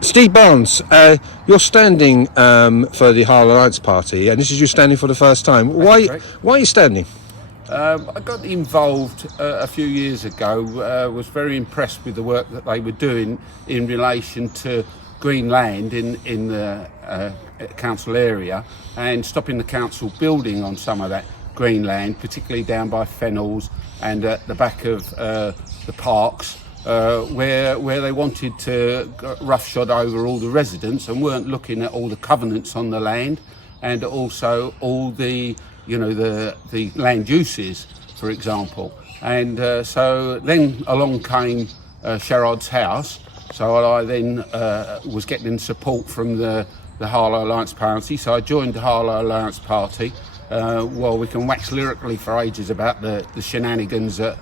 Steve Barnes, you're standing for the Harlow Alliance Party, and this is you standing for the first time. Why are you standing? I got involved a few years ago, was very impressed with the work that they were doing in relation to green land in the council area and stopping the council building on some of that green land, particularly down by Fennels and at the back of the parks, where they wanted to roughshod over all the residents and weren't looking at all the covenants on the land and also all the the land uses, for example. And so then along came Sherrod's house. So I then was getting support from the Harlow Alliance Party. So I joined the Harlow Alliance Party. Well, we can wax lyrically for ages about the shenanigans at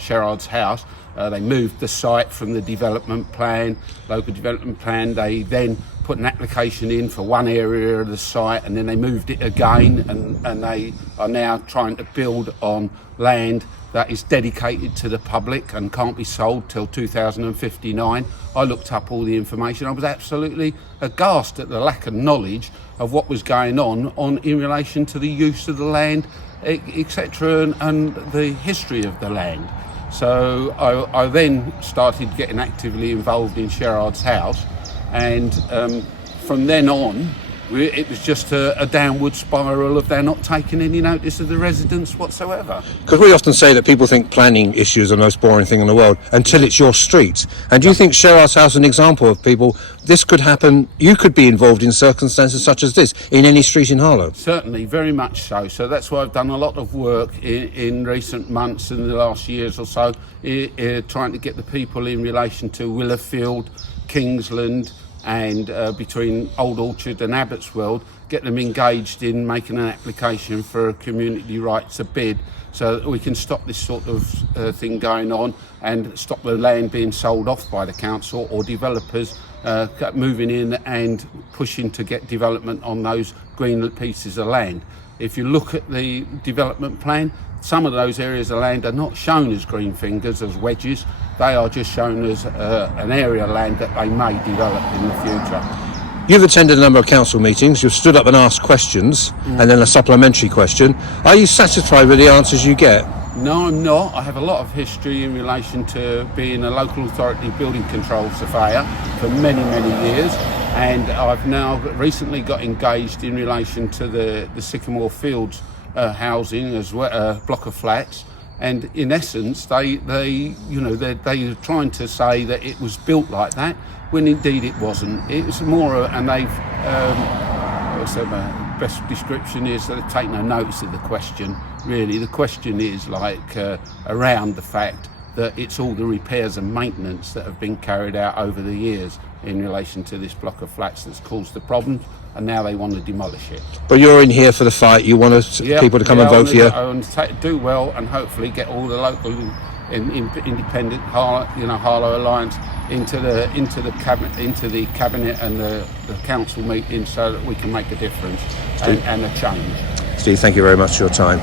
Sherrod's house. They moved the site from the development plan, local development plan. They then put an application in for one area of the site and then they moved it again, and they are now trying to build on land that is dedicated to the public and can't be sold till 2059. I looked up all the information. I was absolutely aghast at the lack of knowledge of what was going on in relation to the use of the land, etc., and the history of the land. So I then started getting actively involved in Sherrod's house, and from then on it was just a downward spiral of they're not taking any notice of the residents whatsoever. Because we often say that people think planning issues are the most boring thing in the world until it's your street. And do you think Sherrod's house is an example of people, this could happen, you could be involved in circumstances such as this in any street in Harlow? Certainly, very much so. So that's why I've done a lot of work in recent months and the last years or so, trying to get the people in relation to Willowfield, Kingsland, and between Old Orchard and Abbotswold, get them engaged in making an application for a community right to bid so that we can stop this sort of thing going on and stop the land being sold off by the council or developers moving in and pushing to get development on those green pieces of land. If you look at the development plan, some of those areas of land are not shown as green fingers, as wedges. They are just shown as an area of land that they may develop in the future. You've attended a number of council meetings, you've stood up and asked questions, and then a supplementary question. Are you satisfied with the answers you get? No, I'm not. I have a lot of history in relation to being a local authority building control surveyor for many, many years, and I've now recently got engaged in relation to the Sycamore Fields housing as well, block of flats. And in essence, they're trying to say that it was built like that, when indeed it wasn't. It was more, and they've, my best description is that they take no notice of the question. Really, the question is around the fact that it's all the repairs and maintenance that have been carried out over the years in relation to this block of flats that's caused the problems, and now they want to demolish it. But you're in here for the fight. You want people to come and vote for you. I want to do well and hopefully get all the local independent Harlow Alliance into the cabinet and the council meeting so that we can make a difference and a change. Steve, thank you very much for your time.